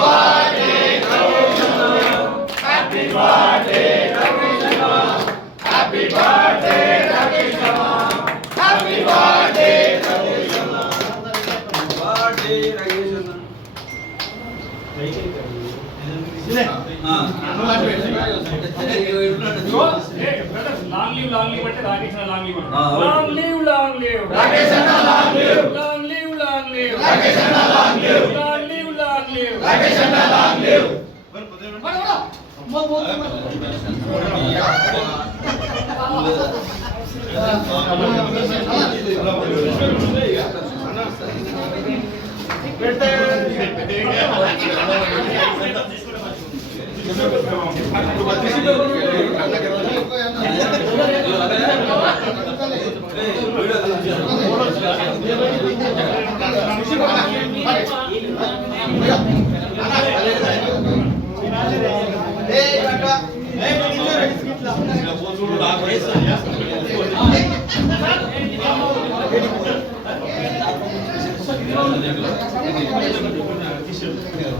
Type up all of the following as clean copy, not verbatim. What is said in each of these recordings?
birthday Happy birthday Happy birthday Happy birthday long live అంటే రాకేష్ అన్న long live Rakesh అన్న long live Rakesh అన్న long live Rakesh అన్న long live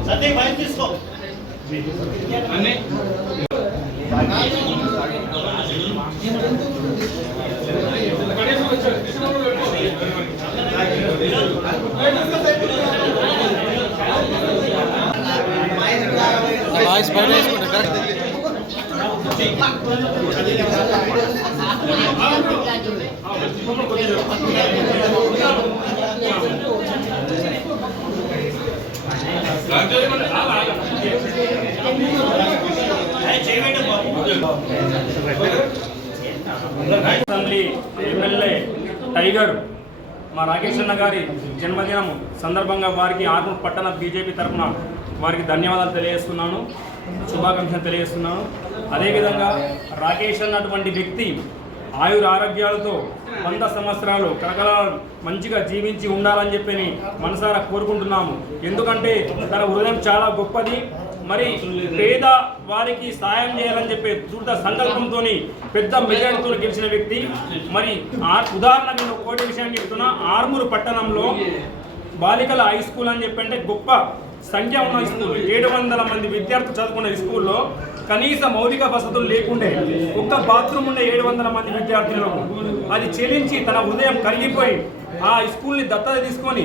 సత్యం బయట తీసుకో అన్నీ వాయిస్ బయట వేసుకుంటే కరెక్ట్ ఎమ్మెల్యే టైగర్ మా రాకేష్ అన్న గారి జన్మదినం సందర్భంగా వారికి ఆర్మూర్ పట్టణ బీజేపీ తరఫున వారికి ధన్యవాదాలు తెలియజేస్తున్నాను, శుభాకాంక్షలు తెలియజేస్తున్నాను. అదేవిధంగా రాకేష్ అన్నటువంటి వ్యక్తి ఆయుర ఆరోగ్యాలతో 100 సంవత్సరాలు కలకల మంచిగా జీవించి ఉండాలని చెప్పి మనసారా కోరుకుంటున్నాము. ఎందుకంటే తన హృదయం చాలా గొప్పది. మరి పేద వారికి సాయం చేయాలని చెప్పి దృఢ సంకల్పంతో పెద్ద మెజారిటీతో గెలిచిన వ్యక్తి. మరి ఉదాహరణ నేను కోటి విషయాన్ని చెప్తున్నా, ఆర్మూరు పట్టణంలో బాలికల హై స్కూల్ అని చెప్పంటే గొప్ప సంఖ్య ఉన్న స్కూల్, 700 మంది విద్యార్థులు చదువుకున్న స్కూల్లో కనీస మౌలిక వసతులు లేకుండే ఒక్క బాత్రూమ్ ఉండే 700 మంది విద్యార్థులకు అది చెల్లించి తన హృదయం కరిగిపోయి ఆ స్కూల్ని దత్తత తీసుకొని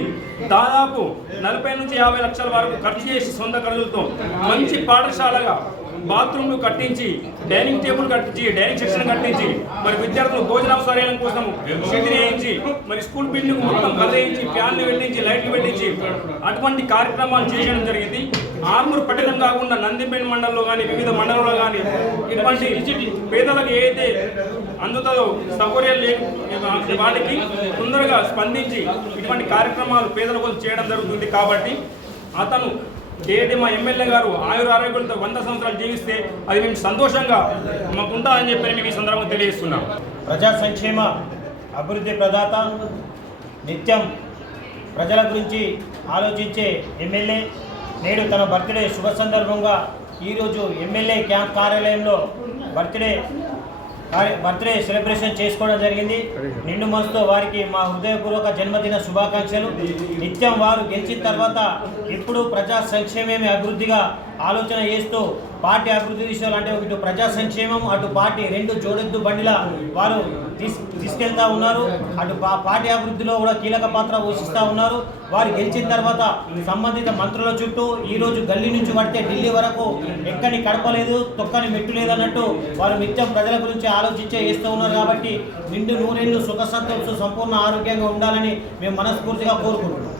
దాదాపు 40 నుంచి 50 లక్షల వరకు ఖర్చు చేసి సొంత ఖర్చులతో మంచి పాఠశాలగా బాత్రూమ్లు కట్టించి, డైనింగ్ టేబుల్ కట్టించి, డైనింగ్ సెక్షన్ కట్టించి, మరి విద్యార్థులు భోజన సౌకర్యాల కోసం షెడ్ వేయించి, మరి స్కూల్ బిల్డింగ్ మొత్తం కదిలించి, ఫ్యాన్లు పెట్టించి, లైట్లు పెట్టించి అటువంటి కార్యక్రమాలు చేయడం జరిగింది. ఆర్మూరు పట్టణం కాకుండా నందిపేట మండలంలో కానీ వివిధ మండలంలో కానీ ఇటువంటి పేదలకు ఏదైతే అందుతుందో సౌకర్యాలు లేని వాటికి తొందరగా స్పందించి ఇటువంటి కార్యక్రమాలు పేదల కోసం చేయడం జరుగుతుంది. కాబట్టి అతను ఏదైతే మా ఎమ్మెల్యే గారు ఆయుర ఆరోగ్యాలతో 100 సంవత్సరాలు జీవిస్తే అది మేము సంతోషంగా మాకు ఉంటుందని చెప్పి మేము ఈ సందర్భంగా తెలియజేస్తున్నాం. ప్రజా సంక్షేమ అభివృద్ధి ప్రదాత, నిత్యం ప్రజల గురించి ఆలోచించే ఎమ్మెల్యే నేడు తన బర్త్డే శుభ సందర్భంగా ఈరోజు ఎమ్మెల్యే క్యాంప్ కార్యాలయంలో బర్త్డే సెలబ్రేషన్ చేసుకోవడం జరిగింది. నిండు మనసుతో వారికి మా హృదయపూర్వక జన్మదిన శుభాకాంక్షలు. నిత్యం వారు గెలిచిన తర్వాత ఎప్పుడు ప్రజా సంక్షేమమే అభివృద్ధిగా ఆలోచన చేస్తూ పార్టీ అభివృద్ధి విషయాలు అంటే ఇటు ప్రజా సంక్షేమం అటు పార్టీ రెండు జోడెద్దు బండిలా వారు తీసుకెళ్తా ఉన్నారు. అటు పార్టీ అభివృద్ధిలో కూడా కీలక పాత్ర పోషిస్తూ ఉన్నారు. వారు గెలిచిన తర్వాత సంబంధిత మంత్రుల చుట్టూ ఈరోజు గల్లీ నుంచి పడితే ఢిల్లీ వరకు ఎక్కని కడపలేదు, తొక్కని మెట్టు లేదన్నట్టు వారు నిత్యం ప్రజల గురించి ఆలోచించే చేస్తూ ఉన్నారు. కాబట్టి నిండు నూరేళ్లు సుఖ సంతోషం సంపూర్ణ ఆరోగ్యంగా ఉండాలని మేము మనస్ఫూర్తిగా కోరుకుంటున్నాం.